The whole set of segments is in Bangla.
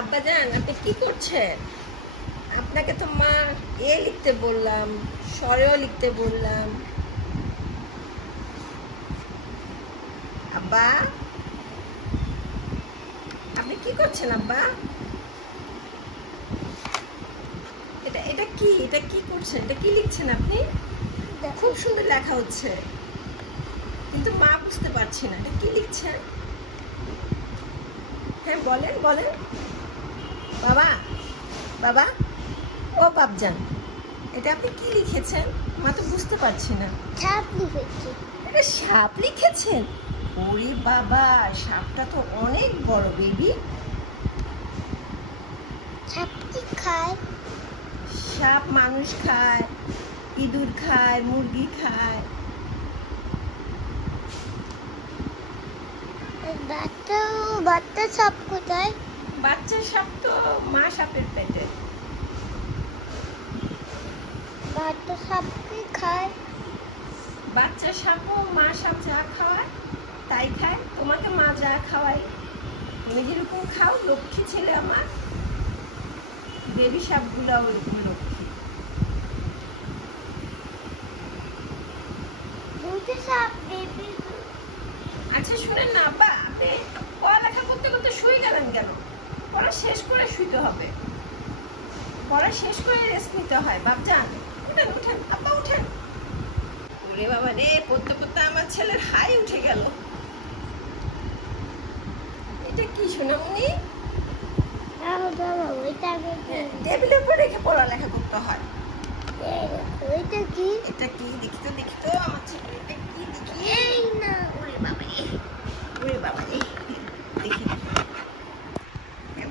আব্বাজান, আপনি কি করছেন? আপনাকে তো মা লিখতে বললাম, স্বরেও লিখতে বললাম। আব্বা, আপনি কি করছেন আব্বা? এটা কি করছেন? এটা কি লিখছেন আপনি? খুব সুন্দর লেখা হচ্ছে, কিন্তু মা বুঝতে পারছি না এটা কি লিখছেন। হ্যাঁ, বলেন বলেন। বাবা, বাবা, ও বাপজান, এটা আপনি কি লিখেছেন? মা তো বুঝতে পারছি না। সাপ লিখেছি। এটা সাপ লিখেছেন? ওরে বাবা, সাপটা তো অনেক বড় বেবি। সাপ কি খায়? সাপ মানুষ খায়, ইঁদুর খায়, মুরগি খায়। বাচ্চা সাপ কোথায়? বাচ্চা সাপ তো মা সাপের পেটে। বাচ্চা সাপ কি খায়? বাচ্চা সাপও মা সাপ যা খাওয়ায় তাই খায়। তোমাকে মা যা খাওয়াই তুমি যেরকম খাও, লক্ষ্মী ছেলে আমার। বেবি সাপগুলো ওরকম লক্ষ্মী। আচ্ছা শুনেন না আব্বা, আপনি পড়ালেখা করতে করতে শুয়ে গেলেন কেন? পড়া শেষ করে শুইতে হবে, পড়া শেষ করে রেস্ট নিতে হয়। বাপজান, উঠেন উঠেন আব্বা, উঠেন। ওরে বাবা রে, পড়তে পড়তে আমার ছেলের হাই উঠে গেল। এটা কি সোনামণি? টেবিলের উপর রেখে পড়ালেখা করতে হয়। এটা কি? এটা কি? দেখি তো আমার ছেলে, এটা কি দেখি। এই না, ওরে বাবা রে, ওরে বাবা রে, দেখি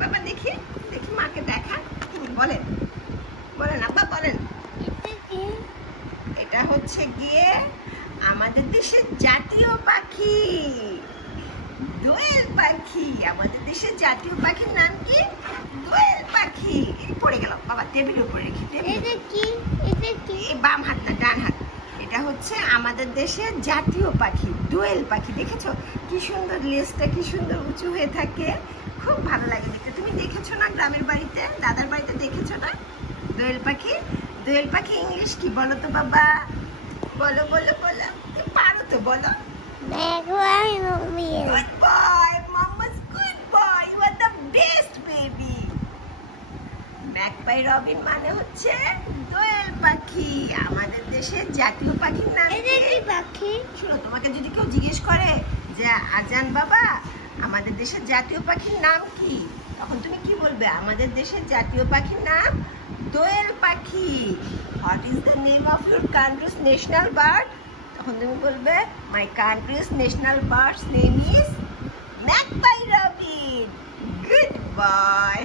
বাবা, দেখি দেখি, মাকে দেখা। বলেন বলেন আব্বা, বলেন। এটা কি? এটা হচ্ছে গিয়ে আমাদের দেশের জাতীয় পাখি, দোয়েল পাখি। আমাদের দেশের জাতীয় পাখির নাম কি? দোয়েল পাখি। পড়ে গেল বাবা, টেবিলের উপরে রেখে। এটা কি? এটা কি? বাম হাত না ডান হাত। এটা হচ্ছে আমাদের দেশের জাতীয় পাখি, দোয়েল পাখি। দেখেছো কি সুন্দর লেজটা, কি সুন্দর উঁচু হয়ে থাকে, খুব ভালো লাগে দেখতে। তুমি দেখেছো না গ্রামের বাড়িতে, দাদার বাড়িতে দেখেছো না দোয়েল পাখি? দোয়েল পাখি ইংলিশ কি বলো তো বাবা? বলো বলো বলো, পারো তো, বলো। Good boy, mama's good boy. You are the best baby. Magpie Robin মানে হচ্ছে দোয়েল পাখি, আমাদের দেশের জাতীয় পাখির নাম। এটা কি পাখি? শুনো, তোমাকে যদি কেউ জিজ্ঞেস করে যে আজান বাবা আমাদের দেশের জাতীয় পাখির নাম কি, তখন তুমি কি বলবে? আমাদের দেশের জাতীয় পাখির নাম দোয়েল পাখি। What is the name of your country's national bird? তখন তুমি বলবে my country's national bird's name is magpie robin. Good boy.